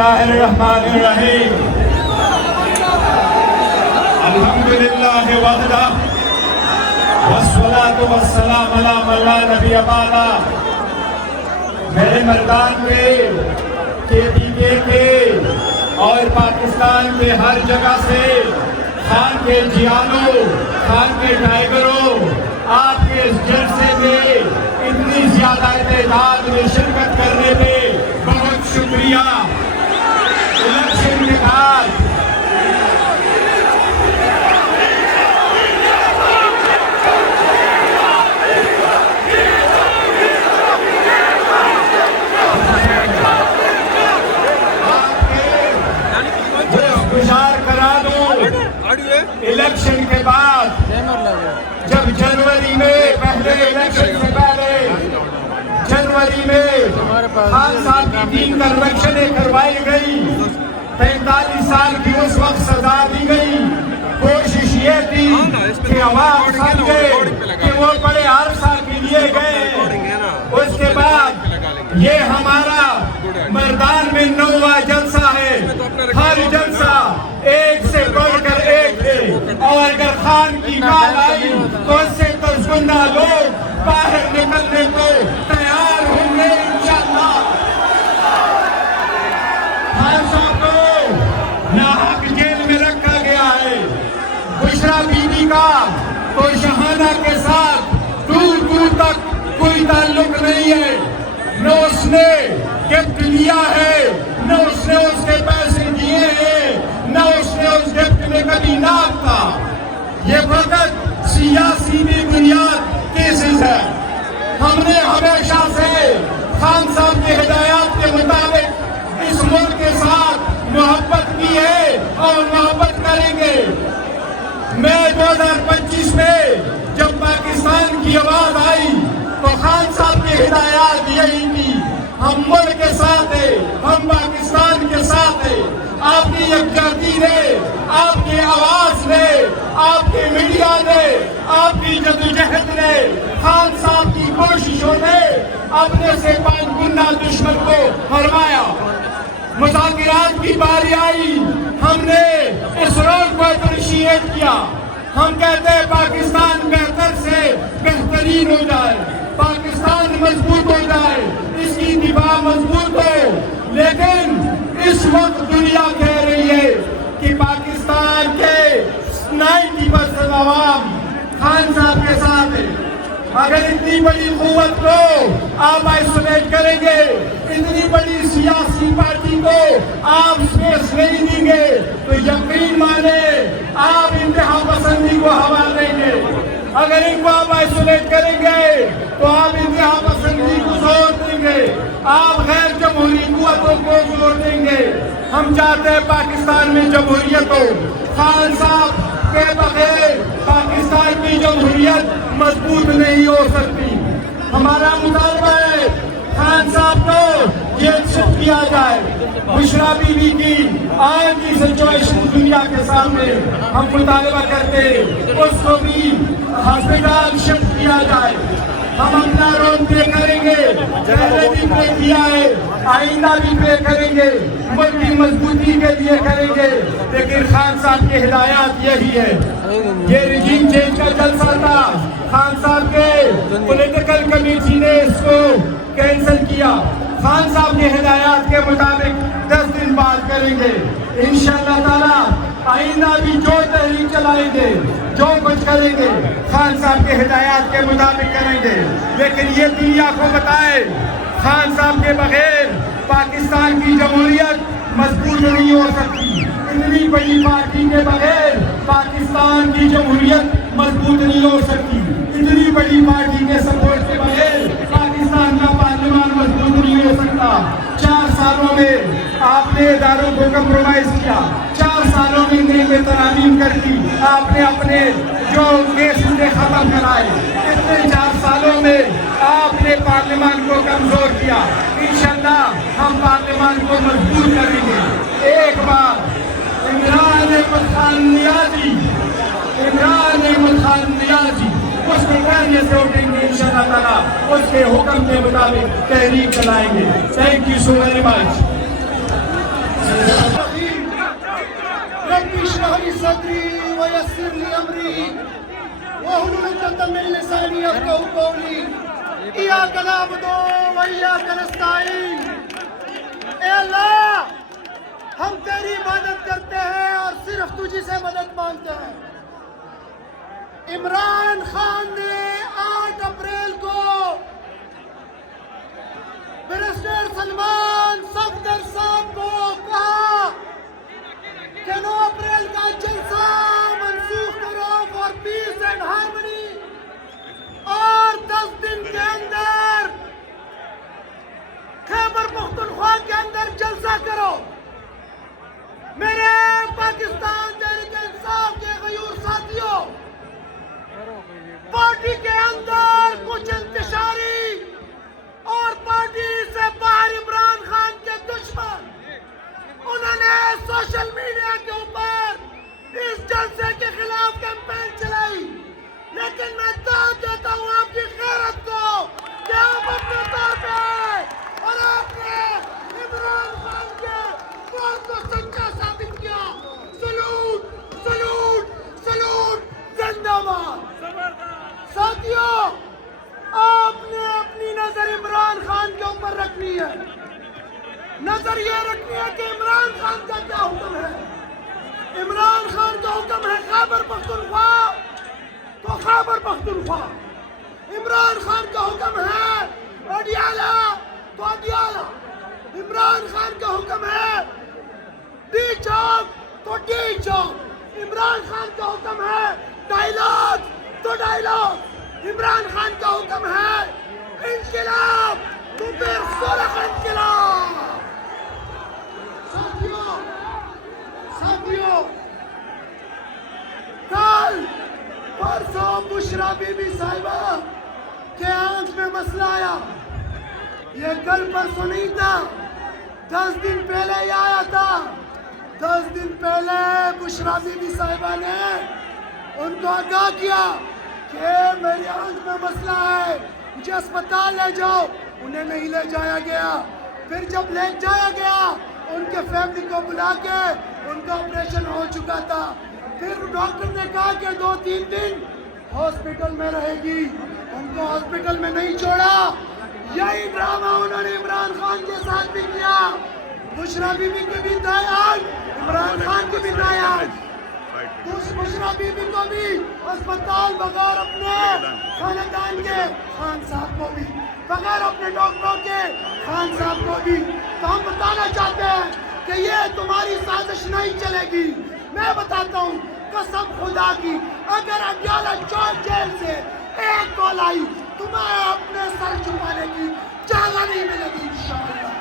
اللہ الرحمن الرحیم الحمدللہ وحدہ والصلاة والسلام علی من لا نبی بعدہ۔ میرے مردان کے دیگے کے اور پاکستان کے ہر جگہ سے خان کے جیانوں، خان کے ٹائیگروں، آپ کے اس جلسے میں اتنی زیادہ تعداد میں شرکت کرنے میں بہت شکریہ۔ الیکشن کے بعد الیکشن کے بعد جب جنوری میں پہلے الیکشن سے پہلے جنوری میں خان صاحب کی 3 کنوینشنیں کروائی گئی، 45 سال کی اس وقت سزا دی گئی۔ کوشش یہ تھی کہ عوام سمجھے کہ وہ بڑے عرصہ کے لیے گئے۔ اس کے بعد یہ ہمارا مردان میں 9واں جلسہ ہے۔ ہر جلسہ ایک سے بڑھ کر ایک ہے، اور اگر خان کی کال آئی تو اس سے 10 گنا لوگ باہر نکلنے کو تیار ہوں گے انشاءاللہ۔ خان صاحب کو ناحق جیل میں رکھا گیا ہے۔ بشرا بی بی کا تو شہانہ کے ساتھ دور دور تک کوئی تعلق نہیں ہے، نہ اس نے گفٹ لیا ہے، نہ اس نے اس کے پیسے دیے ہیں، نہ اس نے اس گفٹ میں کبھی نام تھا۔ یہ فقط سیاسی بھی بنیاد کیسز ہے۔ ہم نے ہمیشہ سے خان صاحب کی ہدایات کے مطابق اس ملک کے ساتھ محبت کی ہے اور محبت کریں گے۔ میں 2025 میں جب پاکستان کی آواز آئی تو خان صاحب کی ہدایات یہی تھی، ہم ملک کے ساتھ ہیں، ہم پاکستان کے ساتھ ہیں۔ آپ کی یکجہتی نے، آپ کی آواز نے، آپ کی میڈیا نے، آپ کی جدوجہد نے، خان صاحب کی کوششوں نے اپنے سے 5 گنا دشمن کو ہروایا۔ مذاکرات کی باری آئی، ہم نے اس رول کو اپریشیٹ کیا۔ ہم کہتے ہیں پاکستان بہتر سے بہترین ہو جائے، پاکستان مضبوط ہو جائے، اس کی دفاع مضبوط ہو۔ لیکن اس وقت دنیا کہہ رہی ہے کہ پاکستان کے 90% عوام خان صاحب کے ساتھ ہے۔ اگر اتنی بڑی قوت کو آپ آئسولیٹ کریں گے، اتنی بڑی سیاسی پارٹی کو آپ سپیس نہیں دیں گے تو یقین مانیں آپ انتہا پسندی کو ہوا دیں گے۔ اگر ان کو آپ آئسولیٹ کریں گے تو آپ انتہا پسندی کو زور دیں گے، آپ غیر جمہوری قوتوں کو زور دیں گے۔ ہم چاہتے ہیں پاکستان میں جمہوریت ہو۔ خان صاحب کے بغیر پاکستان کی جمہوریت مضبوط نہیں ہو سکتی۔ ہمارا مطالبہ ہے خان صاحب کو جیل شفٹ کیا جائے۔ بشرا بی بی کی آج کی سچویشن دنیا کے سامنے ہم مطالبہ کرتے ہیں اس کو بھی ہسپتال شفٹ کیا جائے۔ ہم اپنا رول پلے کریں گے، پہلے بھی پلے کیا ہے، آئندہ بھی پلے کریں گے، ملک کی مضبوطی کے لیے کریں گے۔ لیکن خان صاحب کی ہدایات یہی ہے۔ یہ رجیم چینج کا جلسہ تھا، خان صاحب کے پولیٹیکل کمیٹی نے اس کو کینسل کیا۔ خان صاحب کی ہدایات کے مطابق 10 دن بعد کریں گے انشاءاللہ تعالی۔ آئندہ بھی جو تحریک چلائیں گے، جو کچھ کریں گے، خان صاحب کے ہدایات کے مطابق کریں گے۔ لیکن یہ دنیا کو بتائے خان صاحب کے بغیر پاکستان کی جمہوریت مضبوط نہیں ہو سکتی۔ اتنی بڑی پارٹی کے بغیر پاکستان کی جمہوریت مضبوط نہیں ہو سکتی۔ اتنی بڑی پارٹی کے سپورٹ کے بغیر پاکستان کا پارلیمان مضبوط نہیں ہو سکتا۔ 4 سالوں میں آپ نے اداروں کو کمپرومائز کیا، 4 سالوں میں نیک ترامیم کر دی، آپ نے اپنے جو کیس نے ختم کرائے۔ اتنے 4 سالوں میں آپ نے پارلیمان کو کمزور کیا۔ انشاءاللہ ہم پارلیمان کو مضبوط کریں گے۔ ایک بار عمران احمد خان نیازی اس کے کہنے سے اٹھیں گے انشاءاللہ تعالیٰ، اس کے حکم کے مطابق تحریک چلائیں گے۔ Thank you so very much. رب اشرح لي صدري ويسر لي امري واحلل عقدة من لساني يفقهوا قولي اياك نعبد واياك نستعين. اے اللہ ہم تیری عبادت کرتے ہیں اور صرف تجھی سے مدد مانگتے ہیں. عمران خان نے 8 اپریل کو بیرسٹر سلمان صفدر صاحب کو کہا کہ 9 اپریل کا جلسہ منسوخ کرو فار پیس اینڈ ہارمنی اور 10 دن کے اندر خیبر پختونخوا کے اندر جلسہ کرو. میرے پاکستان تحریک انصاف کے غیور ساتھیوں، پارٹی کے اندر کچھ انتشاری اور پارٹی سے باہر عمران خان کے دشمن انہوں نے سوشل میڈیا کے اوپر اس جلسے کے خلاف کیمپین چلائی. لیکن میں دعوت دیتا ہوں آپ کی غیرت کو کہ آپ اپنے طور پہ اور آپ نے عمران خان کے بات کو سچا ثابت کیا. سلوٹ سلوٹ سلوٹ زندہ باد. ساتھیوں، آپ نے اپنی نظر عمران خان کے اوپر رکھنی ہے. نظر یہ رکھنی ہے کہ عمران خان کا کیا حکم ہے. عمران خان کا حکم ہے خیبر پختونخوا تو خیبر پختونخوا. عمران خان کا حکم ہے اڈیالہ تو اڈیالہ. عمران خان کا حکم ہے ڈی چوک تو ڈی چوک. عمران خان کا حکم ہے ڈائلاگ تو ڈائلاگ. عمران خان کا حکم ہے انقلاب تو پھر سولہ انقلاب. ساتھیوں، کل پرسوں بشرا بی بی صاحبہ کے آنکھ میں مسئلہ آیا. یہ کل پرسوں نہیں تھا، 10 دن پہلے ہی آیا تھا. 10 دن پہلے بشرا بی بی صاحبہ نے ان کو آگاہ کیا کہ میری آنکھ میں مسئلہ ہے، مجھے اسپتال لے جاؤ. انہیں نہیں لے جایا گیا. پھر جب لے جایا گیا ان کے فیملی کو بلا کے ان کا آپریشن ہو چکا تھا. پھر ڈاکٹر نے کہا کہ 2-3 دن ہاسپٹل میں رہے گی. ان کو ہاسپٹل میں نہیں چھوڑا. یہی ڈرامہ انہوں نے عمران خان کے ساتھ بھی کیا. بشرا بی بی کی بھی دایات، عمران خان کی بھی دایات. بشرا بی بی کو بھی اسپتال بغیر اپنے خاندان کے، خان صاحب کو بھی بغیر اپنے ڈاکٹروں کے، خان صاحب کو بھی. تو ہم بتانا چاہتے ہیں کہ یہ تمہاری سازش نہیں چلے گی. میں بتاتا ہوں قسم خدا کی، اگر اڈیالہ چوک جیل سے ایک کال آئی تمہیں اپنے سر چھپانے کی جگہ نہیں ملے گی انشاءاللہ.